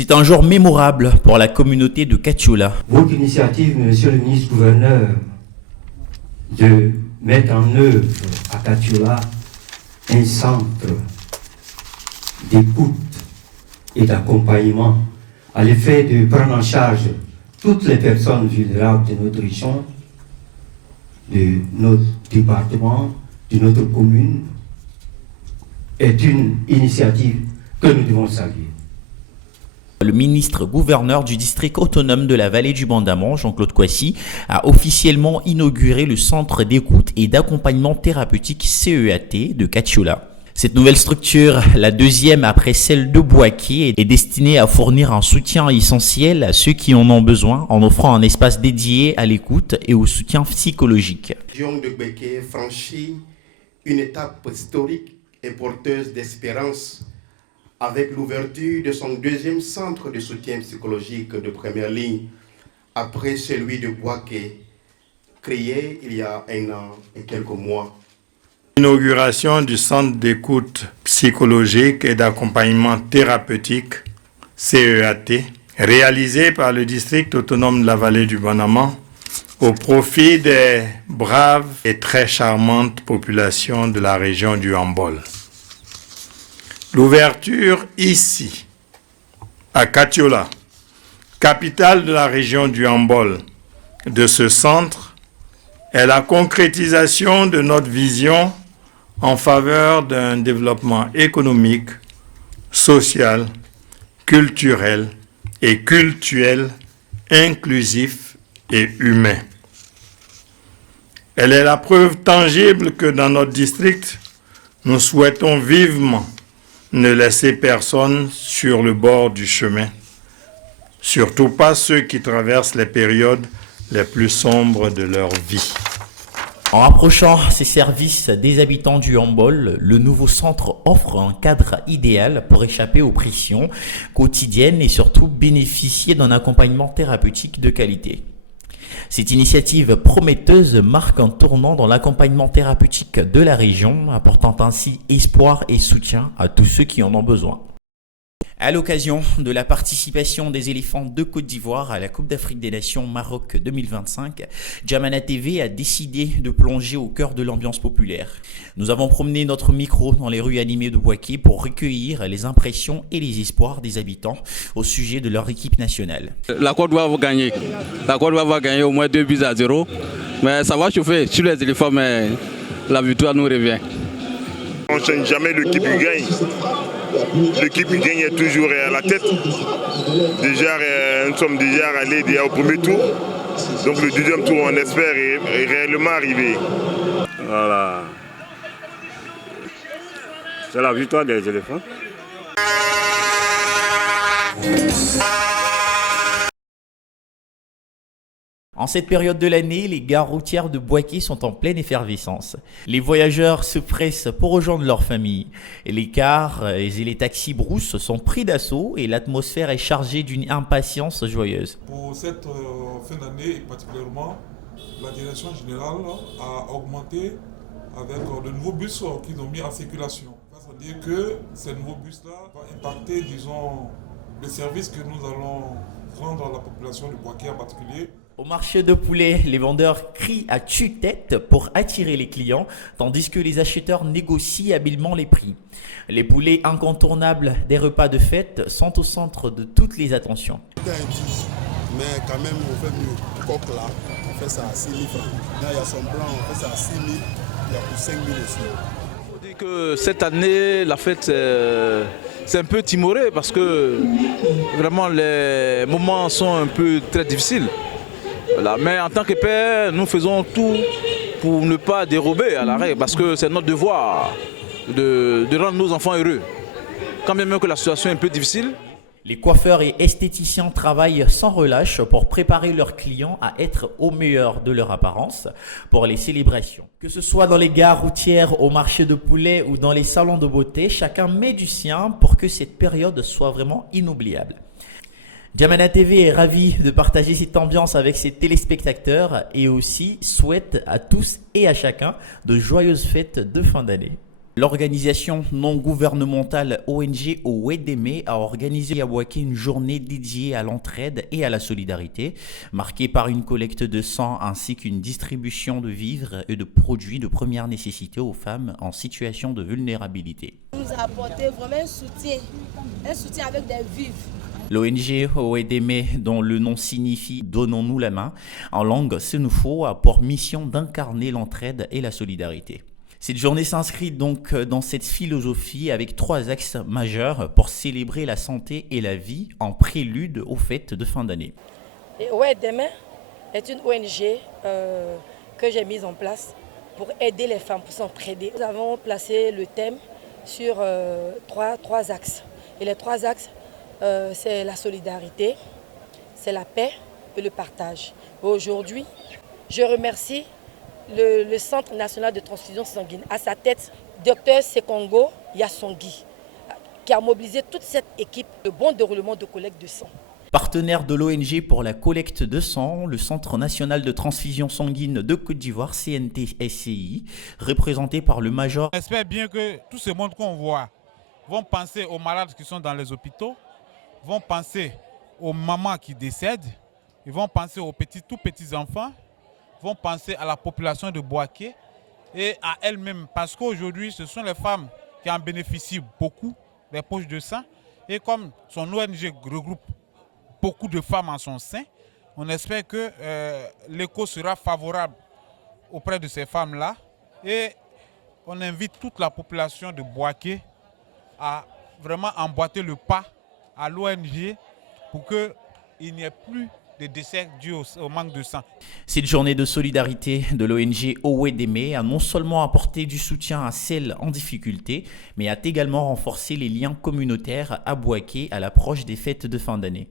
C'est un jour mémorable pour la communauté de Katiola. Votre initiative, monsieur le ministre-gouverneur, de mettre en œuvre à Katiola un centre d'écoute et d'accompagnement à l'effet de prendre en charge toutes les personnes vulnérables de notre région, de notre département, de notre commune, est une initiative que nous devons saluer. Le ministre-gouverneur du district autonome de la vallée du Bandamon, Jean-Claude Kouassi, a officiellement inauguré le centre d'écoute et d'accompagnement thérapeutique CEAT de Katiola. Cette nouvelle structure, la deuxième après celle de Bouaké, est destinée à fournir un soutien essentiel à ceux qui en ont besoin en offrant un espace dédié à l'écoute et au soutien psychologique. La région de Bouaké franchit une étape historique et porteuse d'espérance avec l'ouverture de son deuxième centre de soutien psychologique de première ligne après celui de Bouaké, créé il y a 1 an et quelques mois. L'inauguration du centre d'écoute psychologique et d'accompagnement thérapeutique, CEAT, réalisé par le district autonome de la vallée du Bandamon, au profit des braves et très charmantes populations de la région du Hambol. L'ouverture ici, à Katiola, capitale de la région du Hambol, de ce centre, est la concrétisation de notre vision en faveur d'un développement économique, social, culturel et cultuel, inclusif et humain. Elle est la preuve tangible que dans notre district, nous souhaitons vivement ne laisser personne sur le bord du chemin, surtout pas ceux qui traversent les périodes les plus sombres de leur vie. En rapprochant ces services des habitants du Hambol, le nouveau centre offre un cadre idéal pour échapper aux pressions quotidiennes et surtout bénéficier d'un accompagnement thérapeutique de qualité. Cette initiative prometteuse marque un tournant dans l'accompagnement thérapeutique de la région, apportant ainsi espoir et soutien à tous ceux qui en ont besoin. À l'occasion de la participation des éléphants de Côte d'Ivoire à la Coupe d'Afrique des Nations Maroc 2025, Jamana TV a décidé de plonger au cœur de l'ambiance populaire. Nous avons promené notre micro dans les rues animées de Bouaké pour recueillir les impressions et les espoirs des habitants au sujet de leur équipe nationale. La Côte d'Ivoire va gagner. La Côte d'Ivoire va gagner au moins 2-0. Mais ça va chauffer sur les éléphants, mais la victoire nous revient. On ne change jamais l'équipe qui gagne. L'équipe qui gagne est toujours à la tête. Déjà, nous sommes déjà allés au premier tour. Donc le deuxième tour, on espère est réellement arrivé. Voilà. C'est la victoire des éléphants. En cette période de l'année, les gares routières de Bouaké sont en pleine effervescence. Les voyageurs se pressent pour rejoindre leur famille. Et les cars et les taxis brousses sont pris d'assaut et l'atmosphère est chargée d'une impatience joyeuse. Pour cette fin d'année et particulièrement, la direction générale a augmenté avec de nouveaux bus qu'ils ont mis en circulation. C'est-à-dire que ces nouveaux bus-là vont impacter, disons, le service que nous allons rendre à la population de Bouaké en particulier. Au marché de poulet, les vendeurs crient à tue-tête pour attirer les clients, tandis que les acheteurs négocient habilement les prix. Les poulets incontournables des repas de fête sont au centre de toutes les attentions. Mais quand même, on fait mieux. Coq là, on fait ça à 6 000 francs. Là, il y a son blanc, on fait ça à 6 000. Il y a pour 5 000 aussi. Il faut dire que cette année, la fête, c'est un peu timoré parce que vraiment les moments sont un peu très difficiles. Voilà. Mais en tant que père, nous faisons tout pour ne pas dérober à la règle parce que c'est notre devoir de rendre nos enfants heureux. Quand même que la situation est un peu difficile. Les coiffeurs et esthéticiens travaillent sans relâche pour préparer leurs clients à être au meilleur de leur apparence pour les célébrations. Que ce soit dans les gares routières, au marché de poulet ou dans les salons de beauté, chacun met du sien pour que cette période soit vraiment inoubliable. Jamana TV est ravi de partager cette ambiance avec ses téléspectateurs et aussi souhaite à tous et à chacun de joyeuses fêtes de fin d'année. L'organisation non gouvernementale ONG Owedeme a organisé à Bouaké une journée dédiée à l'entraide et à la solidarité, marquée par une collecte de sang ainsi qu'une distribution de vivres et de produits de première nécessité aux femmes en situation de vulnérabilité. On nous a apporté vraiment un soutien avec des vivres. L'ONG Owedeme, dont le nom signifie « Donnons-nous la main », en langue sénoufo, a pour mission d'incarner l'entraide et la solidarité. Cette journée s'inscrit donc dans cette philosophie avec 3 axes majeurs pour célébrer la santé et la vie en prélude aux fêtes de fin d'année. Owedeme est une ONG que j'ai mise en place pour aider les femmes, pour s'entraider. Nous avons placé le thème sur 3 axes. Et les 3 axes, c'est la solidarité, c'est la paix et le partage. Aujourd'hui, je remercie le Centre national de transfusion sanguine. À sa tête, Dr Sekongo Yassongui, qui a mobilisé toute cette équipe de bon déroulement de collecte de sang. Partenaire de l'ONG pour la collecte de sang, le Centre national de transfusion sanguine de Côte d'Ivoire, CNT-SCI, représenté par le major. On espère bien que tout ce monde qu'on voit vont penser aux malades qui sont dans les hôpitaux, vont penser aux mamans qui décèdent, ils vont penser aux tout petits enfants, vont penser à la population de Bouaké et à elles-mêmes. Parce qu'aujourd'hui, ce sont les femmes qui en bénéficient beaucoup des poches de sang. Et comme son ONG regroupe beaucoup de femmes en son sein, on espère que l'écho sera favorable auprès de ces femmes-là. Et on invite toute la population de Bouaké à vraiment emboîter le pas à l'ONG pour qu'il n'y ait plus de décès dus au manque de sang. Cette journée de solidarité de l'ONG Owedeme a non seulement apporté du soutien à celles en difficulté, mais a également renforcé les liens communautaires à Bouaké à l'approche des fêtes de fin d'année.